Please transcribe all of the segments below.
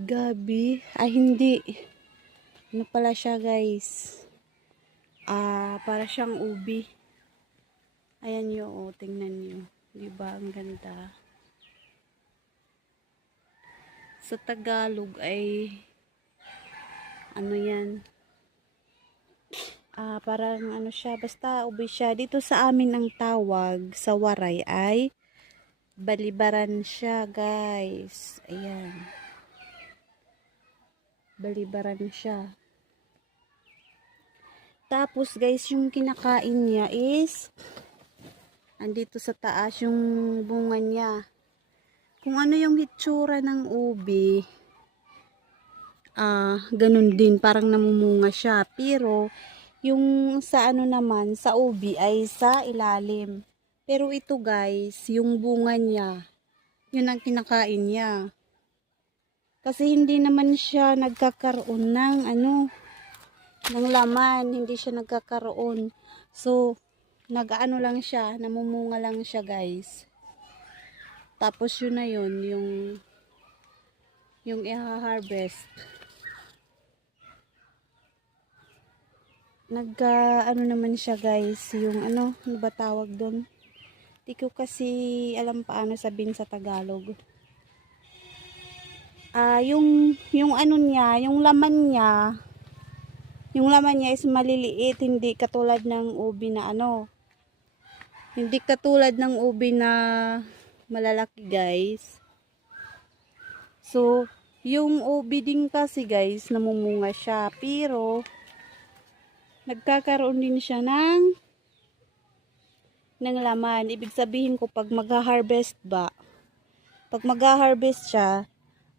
Gabi. Ay, hindi. Ano pala siya, guys? Para siyang ubi. Ayan nyo, oh, tingnan nyo. Diba, ang ganda. Sa Tagalog ay, ano yan? Parang ano siya, basta ubi siya. Dito sa amin ang tawag sa waray ay balibaran siya, guys. Ayan. Balibaran siya. Tapos, guys, yung kinakain niya is andito sa taas yung bunga niya. Kung ano yung hitsura ng ubi, ganun din, parang namumunga siya. Pero, yung sa ano naman, sa ubi ay sa ilalim. Pero ito, guys, yung bunga niya, yun ang kinakain niya. Kasi hindi naman siya nagkakaroon ng ng laman, hindi siya nagkakaroon. So, nag-ano lang siya, namumunga lang siya, guys. Tapos yun na yun, yung i-harvest. Ano naman siya, guys, yung ano ba tawag doon? Di ko kasi alam paano sabihin sa Tagalog. Yung ano niya, yung laman niya is maliliit, hindi katulad ng ubi na hindi katulad ng ubi na malalaki, guys. So, yung ubi din kasi, guys, namumunga siya, pero nagkakaroon din siya ng laman. Ibig sabihin ko, pag mag-harvest siya,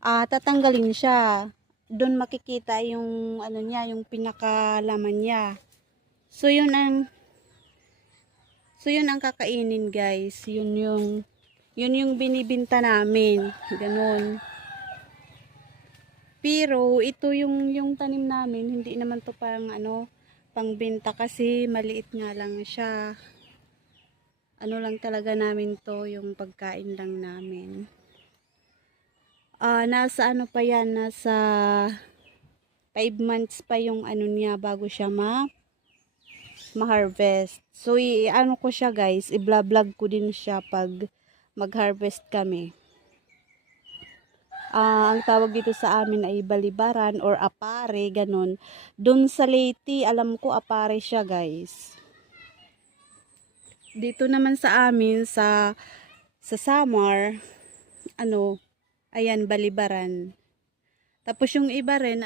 tatanggalin siya. Doon makikita yung niya, yung pinakalaman niya. So yun ang kakainin, guys. Yun yung binibinta namin. Ganun. Pero ito yung tanim namin, hindi naman to pangbenta kasi maliit nga lang siya. Ano lang talaga namin to, yung pagkain lang namin. Nasa pa yan, nasa 5 months pa yung niya bago siya ma-harvest. So, ano ko siya, guys, i-vlog ko din siya pag mag-harvest kami. Ang tawag dito sa amin ay balibaran or apare, ganun. Doon sa Leyte, alam ko apare siya, guys. Dito naman sa amin, sa Samar, ayan, balibaran. Tapos yung iba rin,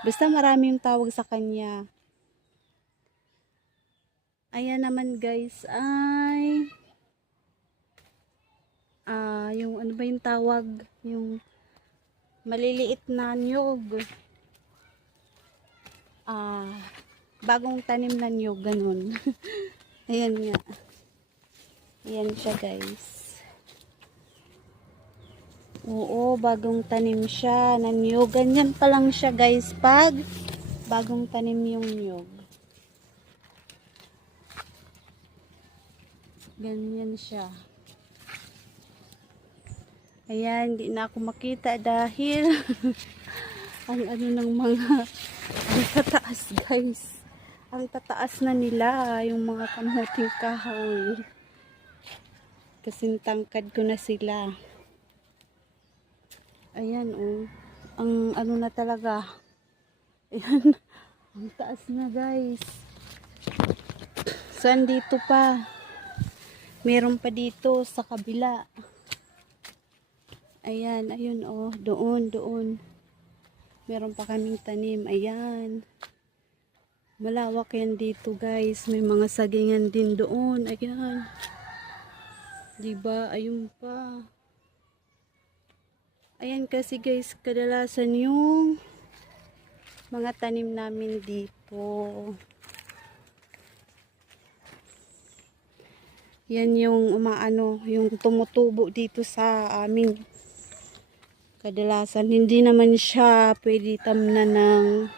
basta marami yung tawag sa kanya. Ayan naman, guys, ay yung ano ba yung tawag, yung maliliit na niyog, bagong tanim na niyog, ganun. Ayan nga, ayan siya, guys. Oo, bagong tanim siya na niyog. Ganyan pa lang siya, guys, pag bagong tanim yung niyog. Ganyan siya. Ayan, hindi na ako makita dahil ang ng mga ang tataas, guys. Ang tataas na nila yung mga kamuting kahoy. Kasing tangkad ko na sila. Ayan, oh. Ang na talaga. Ayan. Ang taas na, guys. So, andito pa. Meron pa dito sa kabila. Ayan, ayun, oh. Doon. Meron pa kaming tanim. Ayan. Malawak yan dito, guys. May mga sagingan din doon. Ayan. Diba? Ayun pa. Ayan kasi, guys, kadalasan yung mga tanim namin dito. Yan yung yung tumutubo dito sa amin. Kadalasan, hindi naman siya pwede tamnan ng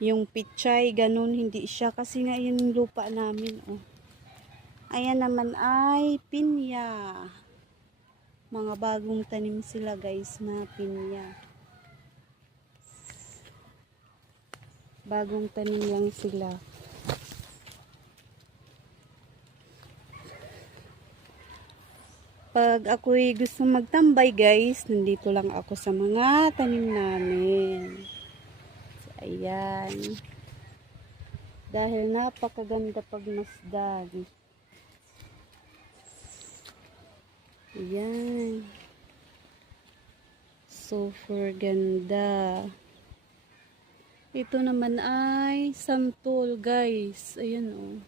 yung pichay, ganun, hindi siya kasi nga yung lupa namin, oh. Ayan naman ay pinya. Mga bagong tanim sila guys na pinya. Bagong tanim lang sila. Pag ako'y gusto magtambay guys, nandito lang ako sa mga tanim namin. So, ayan. Dahil napakaganda pagmasdan. Ayan. Super ganda. Ito naman ay santol guys. Ayan oh.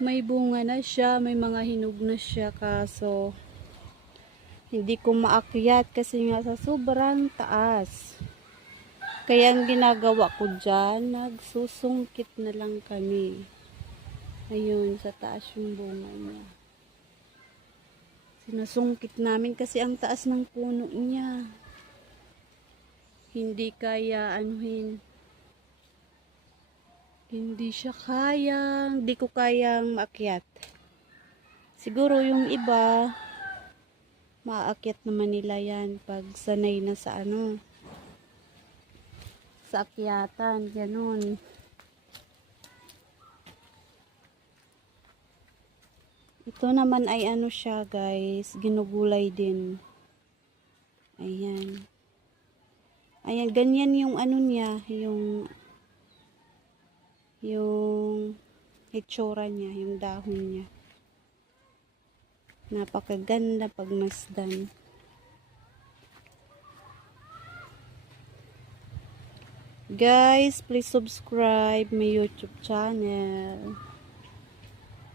May bunga na siya, may mga hinog na siya kaso hindi ko maakyat kasi nga sa sobrang taas. Kaya ang ginagawa ko dyan, nagsusungkit na lang kami. Ayun, sa taas yung bunga niya. Sinusungkit namin kasi ang taas ng puno niya. Hindi kaya anuhin. Hindi ko kayang maakyat. Siguro yung iba, maakyat naman nila yan pag sanay na sa sa akyatan, ganun. Ito naman ay siya guys, ginugulay din. Ayan. Ayan, ganyan yung niya, yung hitsura niya, yung dahon niya. Napakaganda pagmasdan. Guys, please subscribe my YouTube channel.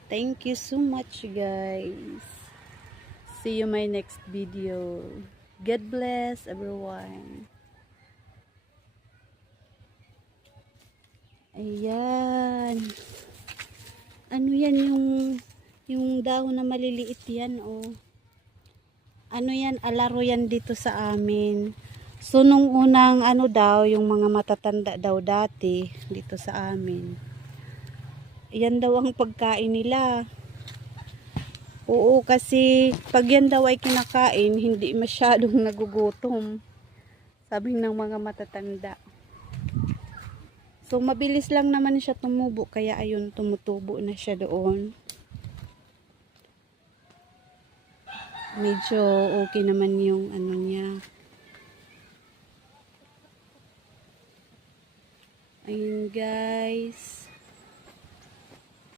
Thank you so much guys. See you my next video. God bless everyone. Ayan. Ano yan yung dahon na maliliit yan oh. Ano yan, alaro yan dito sa amin. So nung unang daw, yung mga matatanda daw dati dito sa amin. Yan daw ang pagkain nila. Oo, kasi pag yan daw ay kinakain, hindi masyadong nagugutom. Sabi ng mga matatanda. So, mabilis lang naman siya tumubo. Kaya, ayun, tumutubo na siya doon. Medyo okay naman yung niya. Ayun, guys.